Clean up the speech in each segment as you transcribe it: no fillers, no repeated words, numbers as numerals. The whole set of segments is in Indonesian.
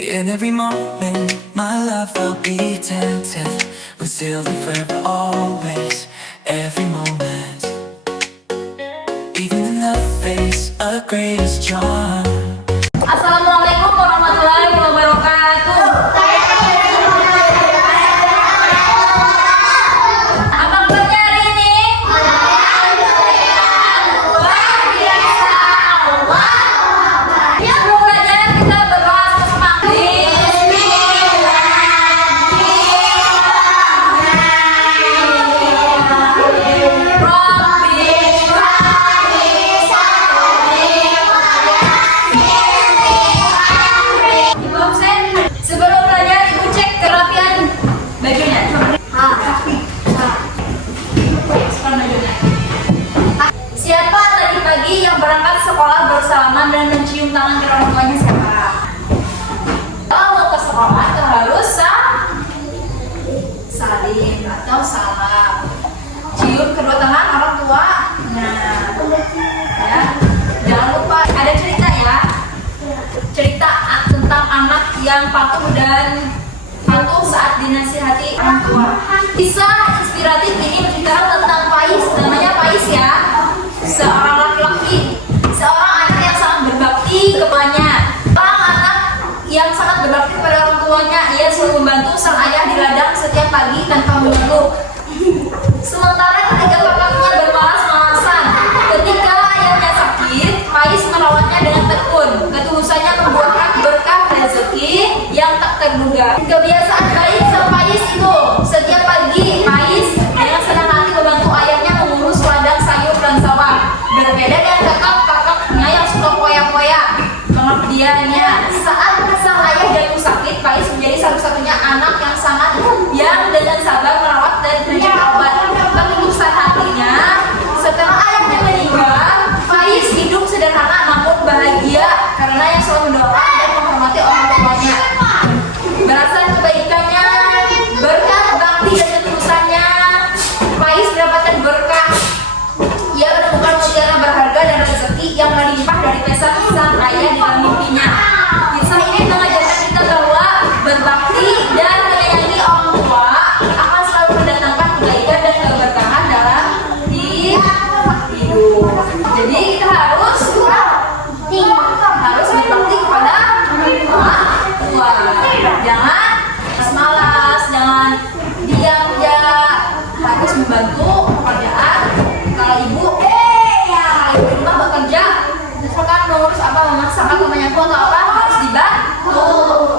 In every moment, my love I'll be tempted. We'll still live forever, always, every moment. Even in the face of greatest charm. Assalamualaikum warahmatullahi wabarakatuh. Apa kabarnya hari ini? Luar biasa. Sebelum belajar kita berdoa bersama. Sebelum belajar, ibu cek kerapian bajunya. Siapa tadi pagi yang berangkat sekolah bersalaman dan mencium tangan ke orang tuanya siapa? Kalau mau ke sekolah itu harus salim atau salam. Cium kedua tangan orang tua. Nah, ya. Jangan lupa ada cerita ya. Cerita tentang anak yang patuh saat dinasihati orang tua. Kisah inspiratif ini bercerita tentang Pais, namanya Pais ya. Seorang laki-laki, seorang anak yang sangat berbakti kepadanya. Seorang anak yang sangat berbakti kepada orang tuanya. Ia selalu membantu sang ayah di ladang setiap pagi tanpa mengeluh. Sementara ketika kakaknya bermalas-malasan, ketika ayahnya sakit, Pais merawatnya dengan tekun. Ketulusannya membuahkan berkah rezeki yang tak terduga. Kebiasaan baik sang Pais itu, setiap pagi Pais dengan senang hati membantu ayahnya mengurus ladang sayur dan sawah. Berbeda dengan kakak-kakaknya yang suka poya-poya. Pengabdiannya saat sang ayah jatuh sakit, Pais menjadi satu-satunya anak yang dengan sabar merawat dan mencari obat. Ketulusan hatinya setelah ayahnya meninggal, Pais hidup sederhana namun bahagia karena yang selalu mendoakan dan menghormati orang tuanya. Berdasarkan kebaikannya, berkat bakti dan ketulusannya, Pais mendapatkan berkah. Ia menemukan mutiara berharga dan rezeki yang melimpah dari pesan sang ayah di dalam mimpinya. Kisah ini mengajarkan kita bahwa berbakti dan menyayangi orang tua akan selalu mendatangkan kebaikan dan keberkahan dalam hidup. Jadi kita harus berbakti kepada orang tua. Jangan malas, jangan diam aja. Harus membantu pekerjaan. Kalau ibu di rumah bekerja, misalkan mengurus apa, memasak atau menyapu atau apa, harus dibantu.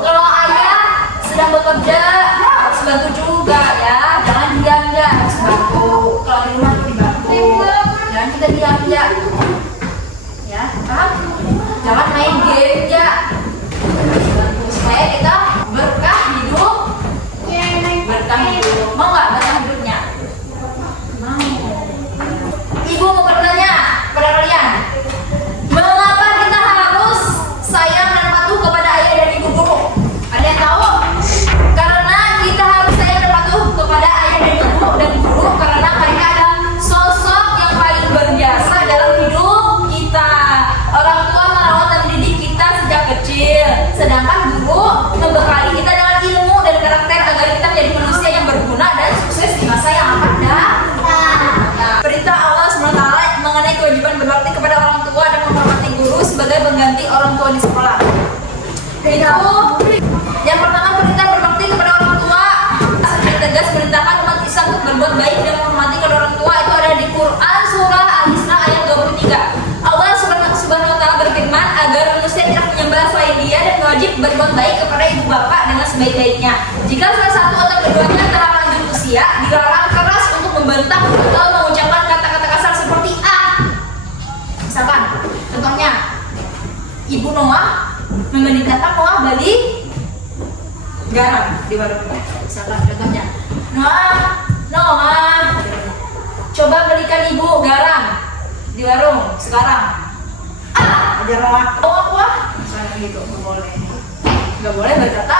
Kalau ayah sedang bekerja, harus bantu juga ya. Jangan diam aja, harus bantu. Kalau di rumah tuh dibantu. Jangan kita diam aja. Ya, paham? Jangan main game aja. Bantu supaya kita berkah hidup. Berkah hidup. Mau nggak berkah hidupnya? Mau. Ibu mau bertanya pada kalian, mengapa kita harus sayang dan patuh kepada ayah dan ibu guru? Ada yang tahu? Karena kita harus sayang dan patuh kepada ayah dan ibu dan guru karena mereka adalah sosok yang paling berjasa dalam hidup kita. Orang tua merawat dan mendidik kita sejak kecil, sedangkan guru membekali kita dengan ilmu dan karakter agar kita menjadi manusia yang berguna dan sukses di masa yang akan datang. Perintah Allah SWT mengenai kewajiban berbakti kepada orang tua dan menghormati guru sebagai pengganti orang tua di sekolah. Itu yang pertama, perintah berbakti kepada orang tua secara tegas merintahkan umat Islam untuk berbuat baik dan menghormati kedua orang tua. Itu ada di Quran surah Al-Isra ayat 23. Allah SWT berfirman agar manusia tidak menyembah selain Dia dan wajib berbuat baik kepada ibu bapak dengan sebaik-baiknya. Jika salah satu atau keduanya telah lanjut usia, dilarang keras untuk membantah atau mengucapkan kata-kata kasar seperti misalkan, contohnya Ibu Noah memerintahkan Noah beli garam di warungnya. Misalkan contohnya, Noah, coba belikan ibu garam di warung sekarang. Ajar Noah, misalnya gitu, nggak boleh berkata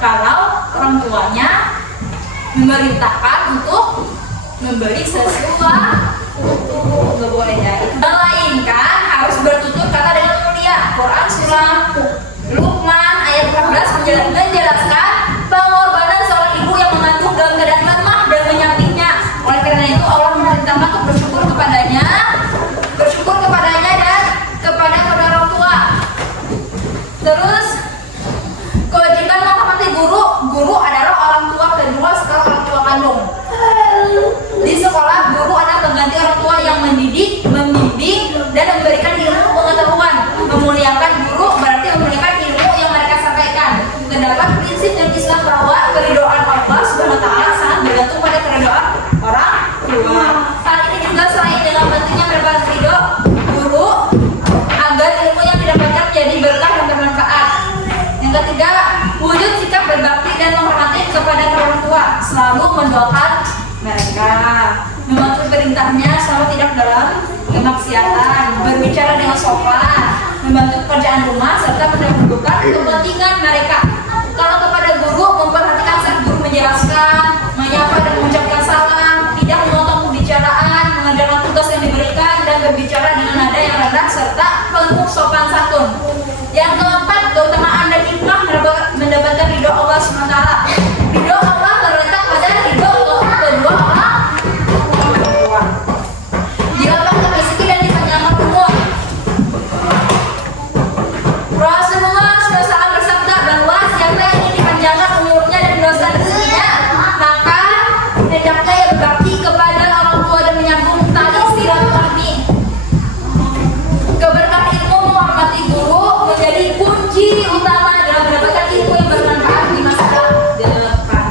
kalau orang tuanya memerintahkan untuk membeli sesuatu, nggak boleh ya. Melainkan harus bertutur kata dengan mulia. Quran surah Luqman ayat berapa? menjelaskan pengorbanan seorang ibu yang mengandung dalam keadaan lemah dan menyakitnya. Oleh karena itu Allah memerintahkan untuk bersyukur kepadanya dan kepada kedua orang tua. Terus kewajiban menghormati guru. Guru adalah orang tua kedua setelah orang tua kandung. Di sekolah, guru adalah pengganti orang tua yang mendidik, membimbing, dan memberikan ilmu pengetahuan. Memuliakan guru berarti memuliakan ilmu yang mereka sampaikan. Terdapat prinsip dalam Islam bahwa keridhaan Allah Subhanahu wa taala sangat bergantung pada keridhaan orang tua. Hal ini juga selain dengan pentingnya mendapat ridho guru agar ilmu yang didapatkan menjadi berkah dan bermanfaat. Yang ketiga, wujud sikap berbakti dan menghormati kepada orang tua, selalu mendoakan mereka, mematuhi perintahnya, selalu tidak dalam kemaksiatan, berbicara dengan sopan, membantu pekerjaan rumah, serta mendahulukan kepentingan mereka. Kalau kepada guru, memperhatikan saat guru menjelaskan, menyapa dan mengucapkan salam, tidak memotong pembicaraan, mengerjakan tugas yang diberikan, dan berbicara dengan nada yang rendah, serta penuh sopan santun. Yang keempat, keutamaan dan hikmah mendapatkan ridho Allah SWT. Ridho Allah terletak pada ridho kedua orang tua. Dilapangkan rezeki dan dipanjangkan umur. Rasulullah SAW bersabda bahwa siapa yang ingin dipanjangkan umurnya dan diluaskan rezekinya, maka hendaknya ia berbakti kepada orang tua dan menyambung tali silaturahmi. Keberkahan ilmu menghormati guru menjadi kunci utama dalam mendapatkan ilmu yang bermanfaat di masa depan.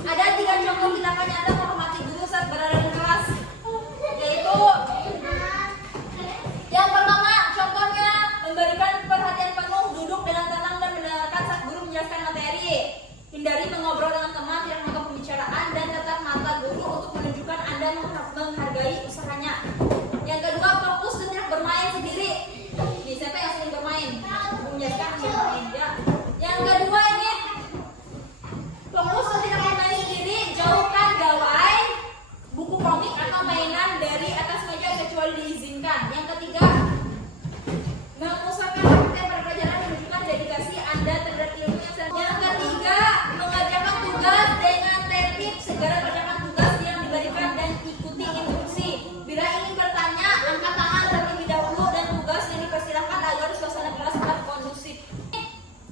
Ada 3 contoh tindakan nyata menghormati guru saat berada di kelas, yaitu yang pertama, contohnya memberikan perhatian penuh, duduk dengan tenang dan mendengarkan saat guru menjelaskan materi. Hindari mengobrol dengan teman, tidak menganggap pembicaraan, dan tetap mata guru untuk menunjukkan Anda menghargai usahanya. Yang kedua, fokus dan tidak bermain sendiri. Nih, siapa yang sering bermain? Menjelaskan bermain ya. Yang kedua ini, fokus dan tidak bermain sendiri, jauhkan gawai, buku komik atau mainan dari atas meja kecuali diizinkan. Yang ketiga, memusatkan perhatian pada pelajaran dan menunjukkan dedikasi Anda terhadap ilmu yang sedang. Yang ketiga, mengerjakan tugas dengan tertib, segera kerjakan tugas yang diberikan dan ikuti instruksi. Bila ingin bertanya, angkat tangan terlebih dahulu dan tugas yang dipersilahkan agar suasana kelas tetap kondusif.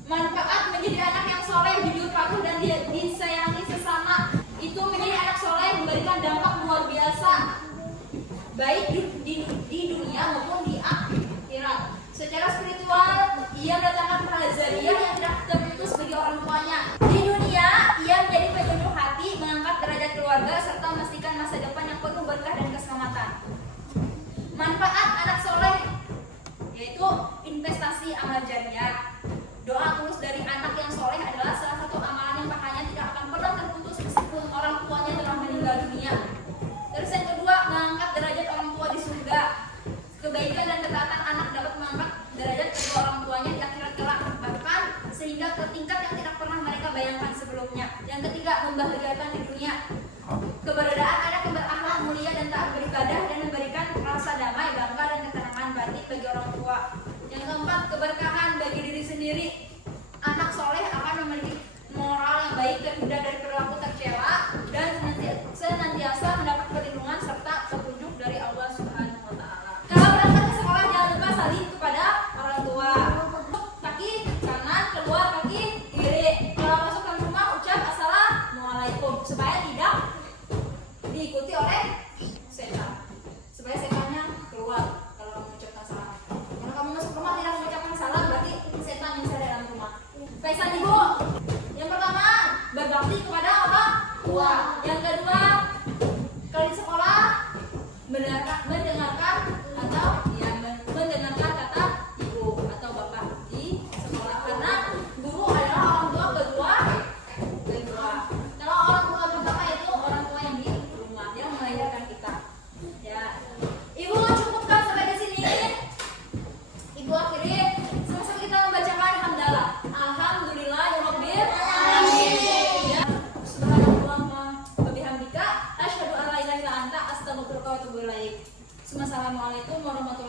Manfaat menjadi anak yang soleh, jujur, patuh, dan disayangi sesama. Itu menjadi anak soleh memberikan dampak luar biasa, baik di dunia maupun di akhirat. Secara spiritual, ia mendatangkan pahala jariah yang tidak terputus bagi orang tuanya. Di dunia, ia menjadi penyembuh hati, mengangkat derajat keluarga, serta memastikan masa depan yang penuh berkah dan keselamatan. Manfaat anak soleh yaitu investasi amal jariah. Doa tulus dari anak yang soleh adalah salah satu amalan yang pahalanya tidak akan pernah terputus meskipun orang tuanya telah meninggal dunia. Terus yang kedua, mengangkat derajat orang tua di surga. Kebaikan dan ketaatan anak dapat mengangkat derajat kedua orang tuanya di akhirat kelak, bahkan sehingga ke tingkat yang tidak pernah mereka bayangkan sebelumnya. Yang ketiga, membahagiakan di dunia. Keberadaan anak yang berakhlak mulia dan taat beribadah dan memberikan rasa damai, bangga, dan ketenangan batin bagi orang tua. Yang keempat, keberkahan bagi diri sendiri. Anak soleh akan memiliki moral yang baik, terhindar dari perilaku tercela, dan senantiasa mendapat perlindungan serta petunjuk dari Allah Subhanahu wa taala. Kalau berangkat ke sekolah, jangan lupa salim kepada orang tua. Kaki kanan, keluar kaki kiri. Kalau masuk ke rumah, ucap assalamualaikum supaya tidak diikuti oleh setan, supaya setannya keluar kalau mengucapkan salam. Kalau kamu masuk rumah tidak mengucapkan salam, berarti setan yang ada dalam rumah. Pesan ibu, yang pertama, berbakti kepada orang tua. Yang kedua, kalau di sekolah mendengarkan atau ya mendengarkan kata ibu atau bapak di sekolah, karena guru adalah orang tua kedua. Kalau orang tua pertama itu orang tua yang di rumah yang melahirkan kita. Ya, ibu cukupkan sampai di sini. Ibu akhiri sama-sama kita membacakan hamdalah. Alhamdulillahirabbil alamin. Ya, subhanallah wa bihamdika asyhadu an la ilaha illa anta astaghfiruka warahmatullahi wabarakatuh. Assalamualaikum warahmatullahi